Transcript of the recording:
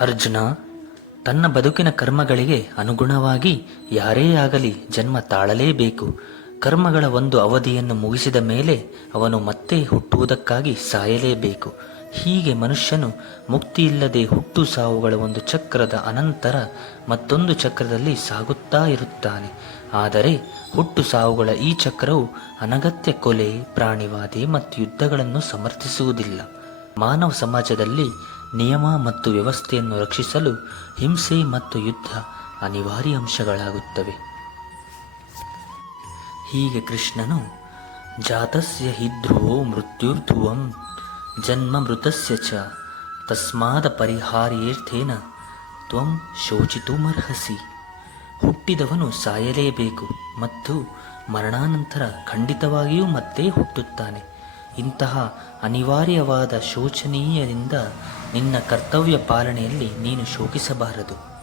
ಅರ್ಜುನ, ತನ್ನ ಬದುಕಿನ ಕರ್ಮಗಳಿಗೆ ಅನುಗುಣವಾಗಿ ಯಾರೇ ಆಗಲಿ ಜನ್ಮ ತಾಳಲೇಬೇಕು. ಕರ್ಮಗಳ ಒಂದು ಅವಧಿಯನ್ನು ಮುಗಿಸಿದ ಮೇಲೆ ಅವನು ಮತ್ತೆ ಹುಟ್ಟುವುದಕ್ಕಾಗಿ ಸಾಯಲೇಬೇಕು. ಹೀಗೆ ಮನುಷ್ಯನು ಮುಕ್ತಿಯಿಲ್ಲದೆ ಹುಟ್ಟು ಸಾವುಗಳ ಒಂದು ಚಕ್ರದ ಅನಂತರ ಮತ್ತೊಂದು ಚಕ್ರದಲ್ಲಿ ಸಾಗುತ್ತಾ ಇರುತ್ತಾನೆ. ಆದರೆ ಹುಟ್ಟು ಸಾವುಗಳ ಈ ಚಕ್ರವು ಅನಗತ್ಯ ಕೊಲೆ, ಪ್ರಾಣಿವಾದೆ ಮತ್ತು ಯುದ್ಧಗಳನ್ನು ಸಮರ್ಥಿಸುವುದಿಲ್ಲ. ಮಾನವ ಸಮಾಜದಲ್ಲಿ ನಿಯಮ ಮತ್ತು ವ್ಯವಸ್ಥೆಯನ್ನು ರಕ್ಷಿಸಲು ಹಿಂಸೆ ಮತ್ತು ಯುದ್ಧ ಅನಿವಾರ್ಯ ಅಂಶಗಳಾಗುತ್ತವೆ. ಹೀಗೆ ಕೃಷ್ಣನು ಜಾತಸ್ಯ ಹಿ ಧ್ರುವೋ ಮೃತ್ಯುರ್ಧ್ರುವಂ ಜನ್ಮ ಮೃತಸ್ಯ ಚ ತಸ್ಮಾದ ಪರಿಹಾರ್ಯರ್ಥೇನ ತ್ವಂ ಶೋಚಿತುಮರ್ಹಸಿ. ಹುಟ್ಟಿದವನು ಸಾಯಲೇಬೇಕು ಮತ್ತು ಮರಣಾನಂತರ ಖಂಡಿತವಾಗಿಯೂ ಮತ್ತೆ ಹುಟ್ಟುತ್ತಾನೆ. ಇಂತಹ ಅನಿವಾರ್ಯವಾದ ಶೋಚನೀಯದಿಂದ ನಿನ್ನ ಕರ್ತವ್ಯ ಪಾಲನೆಯಲ್ಲಿ ನೀನು ಶೋಕಿಸಬಾರದು.